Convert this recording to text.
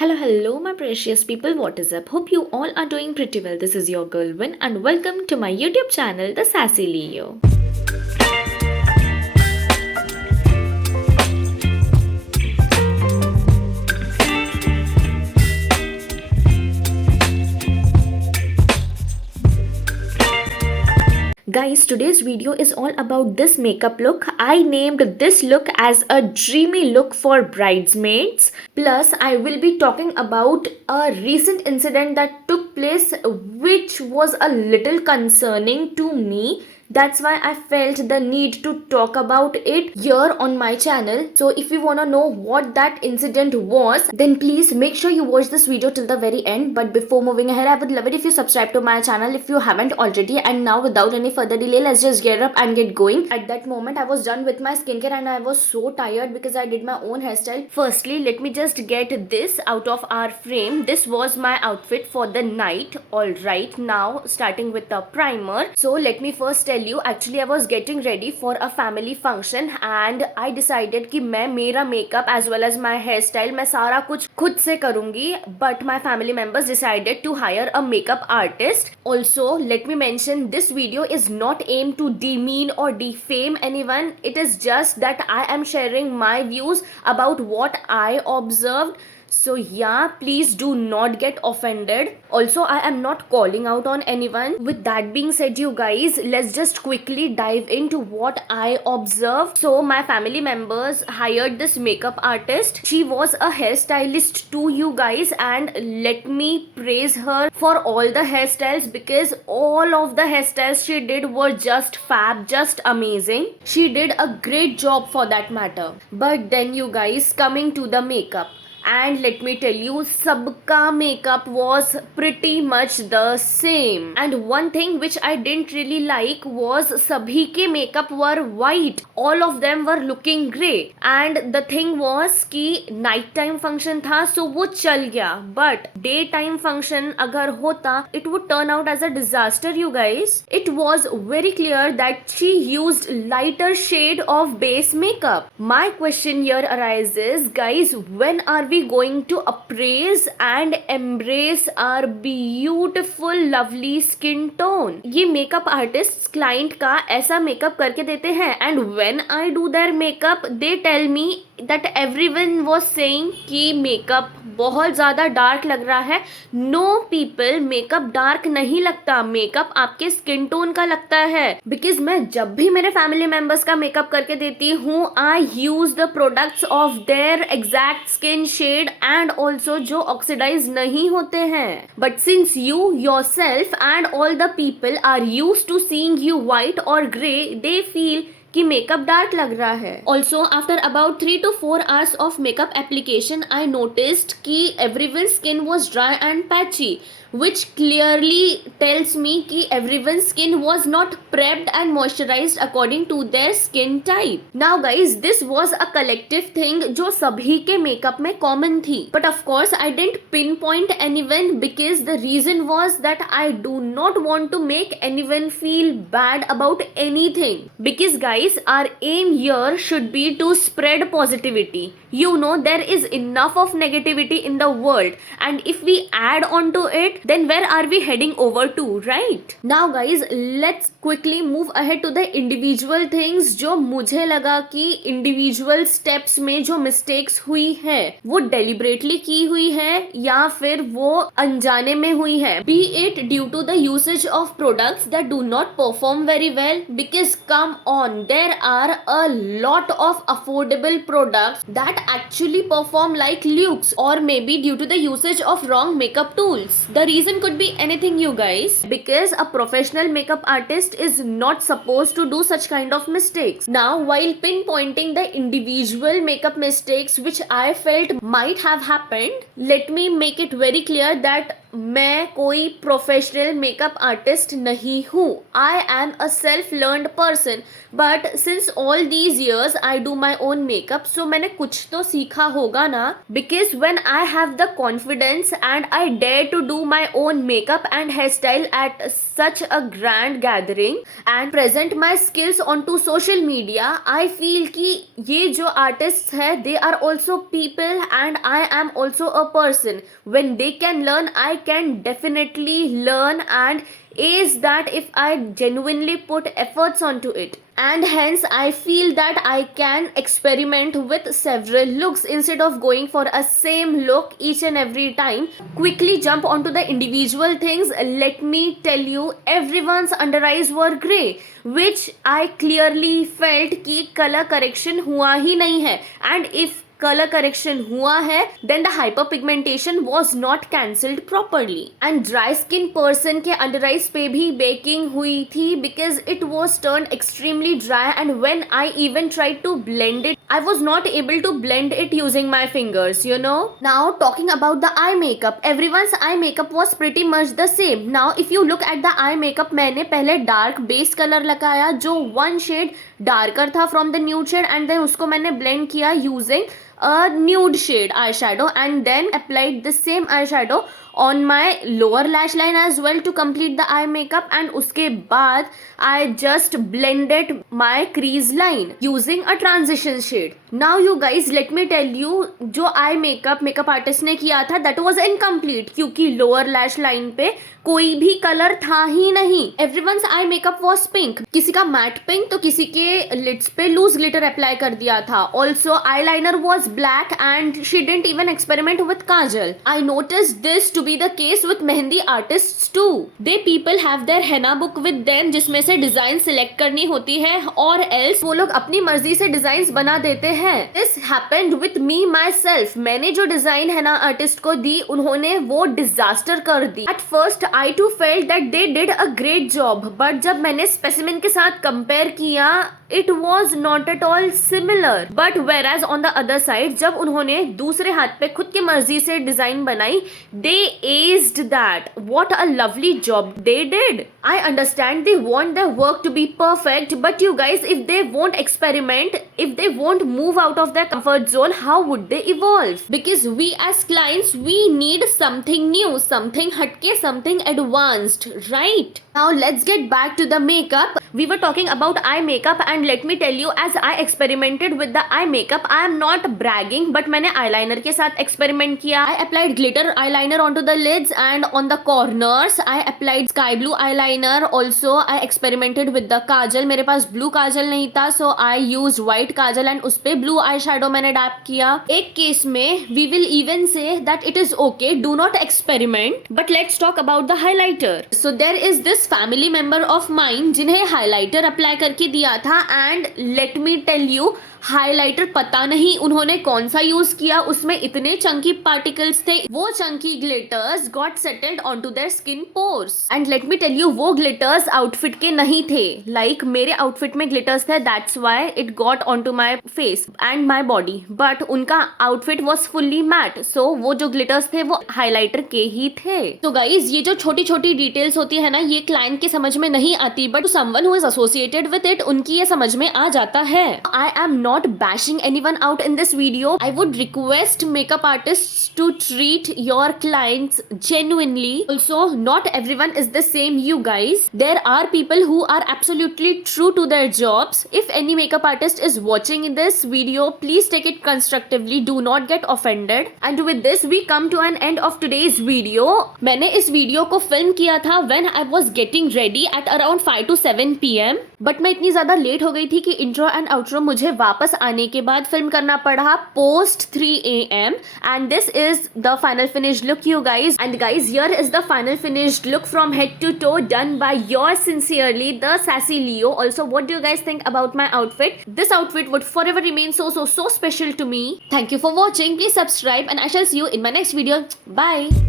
Hello, my precious people. What is up? Hope you all are doing pretty well. This is your girl Win, and welcome to my YouTube channel, The Sassy Leo. Guys, today's video is all about this makeup look. I named this look as a dreamy look for bridesmaids. Plus, I will be talking about a recent incident that took place which was a little concerning to me. That's why I felt the need to talk about it here on my channel. So if you wanna know what that incident was, then please make sure you watch this video till the very end. But before moving ahead, I would love it if you subscribe to my channel if you haven't already. And now without any further delay, let's just get up and get going. At that moment, I was done with my skincare and I was so tired because I did my own hairstyle. Firstly, let me just get this out of our frame. This was my outfit for the night. Alright, now starting with the primer. So let me first tell you, actually I was getting ready for a family function and I decided कि मैं मेरा makeup as well as my hairstyle मैं सारा कुछ खुद से करूँगी, but my family members decided to hire a makeup artist. Also, let me mention, this video is not aimed to demean or defame anyone. It is just that I am sharing my views about what I observed. So yeah, please do not get offended. Also, I am not calling out on anyone. With that being said, you guys, let's just quickly dive into what I observed. So my family members hired this makeup artist. She was a hairstylist too, you guys, and let me praise her for all the hairstyles because all of the hairstyles she did were just fab, just amazing. She did a great job for that matter. But then you guys, coming to the makeup. And let me tell you, sabka makeup was pretty much the same. And one thing which I didn't really like was sabhi ke makeup were white. All of them were looking grey. And the thing was कि nighttime function था, so वो चल गया. But daytime function अगर होता, it would turn out as a disaster, you guys. It was very clear that she used lighter shade of base makeup. My question here arises, guys, when are we going to appraise and embrace our beautiful lovely skin tone? ये makeup artists client का ऐसा makeup करके देते हैं and when I do their makeup they tell me that everyone was saying कि makeup बहुत ज़्यादा dark लग रहा है. No people, मेकअप डार्क नहीं लगता, मेकअप आपके स्किन टोन का लगता है. बिकॉज मैं जब भी मेरे फैमिली मेंबर्स का मेकअप करके देती हूँ, I use the products of their exact skin shade and also जो ऑक्सीडाइज नहीं होते हैं. But since you yourself and all the people are used to seeing you white और ग्रे, दे फील कि makeup dark लग रहा है. Also after about 3 to 4 hours of makeup application I noticed कि everyone skin was dry and patchy, which clearly tells me कि everyone's skin was not prepped and moisturized according to their skin type. Now guys, this was a collective thing जो सभी के makeup में common थी. But of course I didn't pinpoint anyone because the reason was that I do not want to make anyone feel bad about anything. Because guys, our aim here should be to spread positivity. You know, there is enough of negativity in the world, and if we add on to it, then where are we heading over to, right? Now guys, let's quickly move ahead to the individual things जो मुझे लगा कि individual steps में जो mistakes हुई है वो deliberately की हुई है या फिर वो अनजाने में हुई है. Be it due to the usage of products that do not perform very well, because come on, there are a lot of affordable products that actually perform like lukes, or maybe due to the usage of wrong makeup tools. The reason could be anything, you guys, because a professional makeup artist is not supposed to do such kind of mistakes. Now, while pinpointing the individual makeup mistakes which I felt might have happened, let me make it very clear that मैं कोई professional makeup artist नहीं हूँ. I am a self learned person, but since all these years I do my own makeup, so मैंने कुछ तो सीखा होगा ना. Because when I have the confidence and I dare to do my own makeup and hair style at such a grand gathering and present my skills onto social media, I feel कि ये जो artists है they are also people and I am also a person. When they can learn, I can definitely learn and ace that if I genuinely put efforts onto it. And hence I feel that I can experiment with several looks instead of going for a same look each and every time. Quickly jump onto the individual things. Let me tell you, everyone's under eyes were grey, which I clearly felt कि color correction हुआ ही नहीं है. And if color correction हुआ है then the hyperpigmentation was not cancelled properly. And dry skin person के under eyes पे भी baking हुई थी because it was turned extremely dry, and when I even tried to blend it, I was not able to blend it using my fingers, you know. Now talking about the eye makeup, everyone's eye makeup was pretty much the same. Now if you look at the eye makeup, मैंने पहले dark base color लगाया जो one shade darker था from the nude shade, and then उसको मैंने blend किया using a nude shade eyeshadow, and then applied the same eyeshadow on my lower lash line as well to complete the eye makeup. And उसके बाद I just blended my crease line using a transition shade. Now you guys, let me tell you, जो eye makeup artist ने किया था that was incomplete क्योंकि lower lash line पे कोई भी कलर था ही नहीं. Everyone's eye makeup was pink. किसी का matte pink तो किसी के lids पे loose glitter apply कर दिया था. Also eyeliner was black and she didn't even experiment with kajal. I noticed this to be the case with mehendi artists too. They people have their henna book with them जिसमें से design select करनी होती है और else वो लोग अपनी मर्जी से डिजाइन बना देते हैं. This happened with me myself. मैंने जो डिजाइन henna आर्टिस्ट को दी उन्होंने वो डिजास्टर कर दी. At first I too felt that they did a great job, but जब मैंने स्पेसिमेन के साथ कंपेयर किया it was not at all similar. But whereas on the other side, जब उन्होंने दूसरे हाथ पे खुद की मर्जी से डिजाइन बनाई, they aced that. What a lovely job they did. I understand they want their work to be perfect, but you guys, if they won't experiment, if they won't move out of their comfort zone, how would they evolve? Because we as clients, we need something new, something hatke, something advanced, right? Now let's get back to the makeup. We were talking about eye makeup, and let me tell you, as I experimented with the eye makeup, I am not bragging, but मैंने eyeliner के साथ experiment किया. I applied glitter eyeliner onto the lids and on the corners. I applied sky blue eyeliner. Also I experimented with the kajal. मेरे पास blue kajal नहीं था, so I used white kajal and उस पे blue eyeshadow मैंने dab किया. एक case में we will even say that it is okay, do not experiment. But let's talk about the highlighter. So there is this family member of mine जिन्हें highlighter apply करके दिया था, and let me tell you, highlighter पता नहीं उन्होंने कौन सा use किया, उसमें इतने चंकी पार्टिकल्स थे, वो chunky glitters got settled onto their skin pores. And let me tell you, वो ग्लिटर्स आउटफिट के नहीं थे. लाइक मेरे आउटफिट में ग्लिटर्स थे, that's why it got onto my face and my body, but उनका outfit was fully matte, so वो जो ग्लिटर्स थे वो हाइलाइटर के ही थे. तो गाइज, ये जो छोटी छोटी डिटेल्स होती है ना, ये क्लाइंट के समझ में नहीं आती, but someone who is associated with it, उनकी ये समझ में आ जाता है. I am not bashing anyone out in this video. I would request makeup artists to treat your clients genuinely. Also, not everyone is the same, you guys. There are people who are absolutely true to their jobs. If any makeup artist is watching this video, please take it constructively. Do not get offended. And with this, we come to an end of today's video. मैंने इस video को film किया था when I was getting ready at around 5 to 7 PM. But मैं इतनी ज़्यादा late हो गई थी कि इंट्रो एंड आउट्रो मुझे वापस आने के बाद फिल्म करना पड़ा post 3 AM. And this is the final finished look, you guys. And guys, here is the final finished look from head to toe, done by yours sincerely, the sassy Leo. Also, what do you guys think about my outfit? This outfit would forever remain so special to me. Thank you for watching. Please subscribe and I shall see you in my next video. Bye.